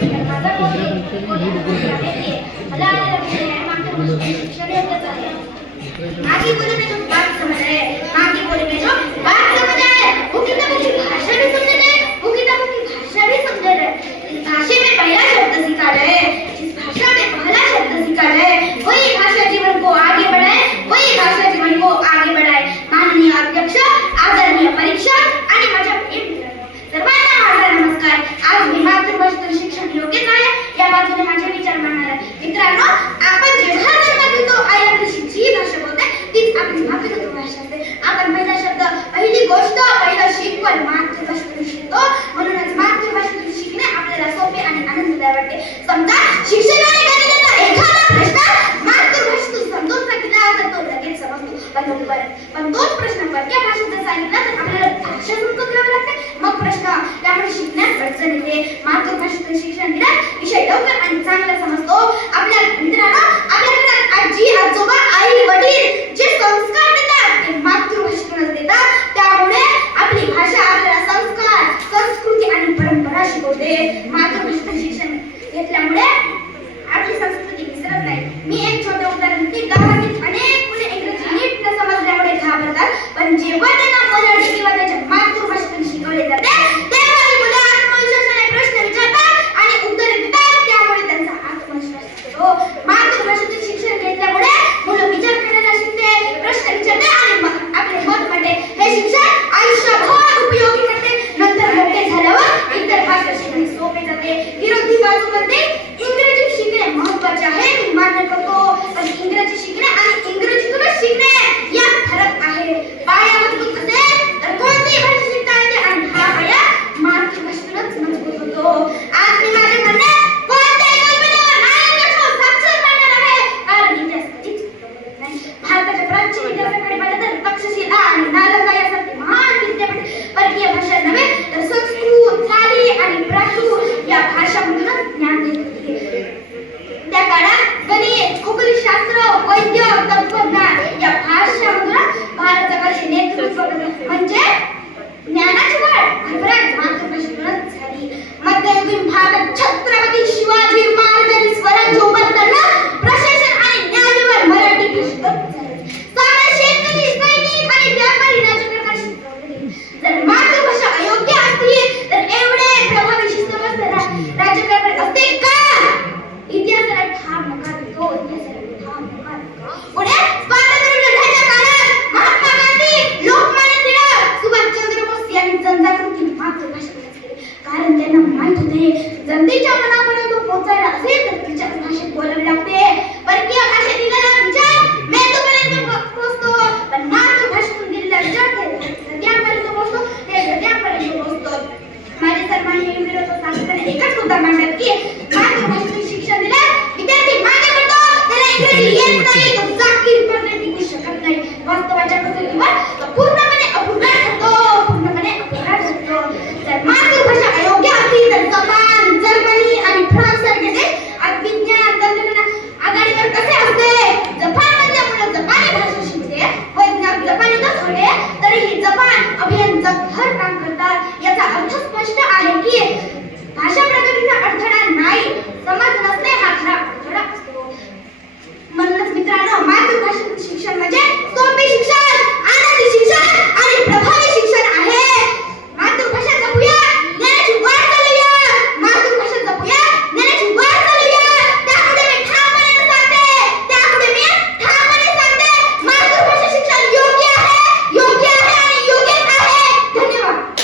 नमस्कार. माझा मला मागी बोले में जो बात समझ रहे मागी बोले में जो बात समझ आए वो किताबों की भाषा भी समझ रहे वो किताबों की भाषा भी समझ रहे इस भाषा में पहला शब्द सिखा रहे जिस भाषा में पहला शब्द सिखा रहे वही भाषा जीवन को आगे बढ़ाए वही भाषा जीवन को आगे बढ़ाए. माननीय अध्यक्ष आदरणीय परीक्षक आणि माझ्या सर्वांना माझा नमस्कार. आज मी मातृभाषेतून शिक्षण योग्यच आहे या बाजूने माझे विचार मांडणार आहे. मित्रांनो, आपण जेव्हा जन्म घेतो आई आपली जी भाषा बोलते तीच आपली मातृत्व भाषा असते. आपण पहिला शब्द पहिली गोष्ट पहिला शिकवण मातृभाषेतून शिकतो. म्हणूनच मातृभाषेतून शिकणे आपल्याला सोपे आणि आनंददायक वाटते. समजा शिक्षकाने दिलेला एखादा प्रश्न मातृभाषेतून समजून सांगितला तर तो लगेच समजतो. पण तोच प्रश्न परक्या भाषेत जर सांगितला तर आपल्याला भाषा समजून घ्यावी लागते. मग प्रश्न त्यामुळे शिकण्यात अडचण येते. मातृभाषेतून शिक्षण दिल्यास विषय लवकर आणि चांगला समजतो. आपल्या मित्रांनो, आपल्या घरात आजी आजोबा आई वडील जे संस्कार देतात ते मातृभाषेतूनच देतात. त्यामुळे आपली भाषा आपल्याला संस्कार संस्कृती आणि परंपरा शिकवते. मातृभाषेतून शिक्षण घेतल्यामुळे आपली संस्कृती विसरत नाही. मी एक छोटे उदाहरण देते. गावातील अनेक मुले इंग्रजी नीट न समजल्यामुळे घाबरतात, पण जेव्हा त्यांना मराठी किंवा त्याच्या मातृभाषेतून शिकवले जाते तेव्हा ती मुले आत्मविश्वासाने प्रश्न विचारतात आणि उत्तरे देतात. त्यामुळे त्यांचा आत्मविश्वास वाढतो. मातृभाषेतून शिक्षण घेतल्यामुळे मुलं विचार करायला शिकते, प्रश्न विचारते आणि आपले मत मांडते. हे शिक्षण आयुष्यभर उपयोगी पडते. नंतर मोठे झाल्यावर इतर भाषा शिकणे सोपे जाते. विरोधी बाजू म्हणते इंग्रजी शिकणे महत्त्वाचे आहे. मी मान्य करतो, पण इंग्रजी शिकणे आणि इंग्रजीतूनच शिकणे यात फरक आहे. पाया मजबूत असेल तर कोणतीही भाषा शिकता येते आणि हा पाया मातृभाषेतूनच मजबूत होतो. आज मी माझे म्हणणे कोणत्याही कल्पनेवर नाही साक्षर करणार आहे, कारण इतिहास कधीच बदलत नाही. भारताच्या प्राचीन इतिहासाकडे पाहिलं तर तक्षशिला आणि नालंदा यासारखी महान विद्यापीठ परकीय भाषा नव्हे तर संस्कृत, थाली आणि प्राकृत या भाषांमधूनच ज्ञान देत होते. त्या काळात गणित, खगोलशास्त्र, वैद्य, तत्वज्ञान या भाषांमधून भारताचे नेतृत्व म्हणजे ज्ञानाची वाढ भरभराट मातृभाषेतूनच झाली. मध्ययुगीन भारतात छत्रपती शिवाजी महाराजांनी स्वराज्य उभारताना प्रशासन आणि न्यायव्यवहार मराठी भाषेतच झाले. सामान्य शेतकरी, सैनिक आणि व्यापारी राजकारणात शिकवले. जर मातृभाषा अयोग्य असली तर एवढे प्रभावी शिस्तबद्ध राजकारणात असते का? इतिहासाला ठाम नका देतो. इतिहासाला ठाम नका देतो. पुढे स्वातंत्र्य लढ्याच्या काळात महात्मा गांधी, लोकमान्य टिळक, सुभाषचंद्र बोस यांनी जनजागृती मातृभाषेतूनच केली. कारण त्यांना माहित होते जनतेच्या मनात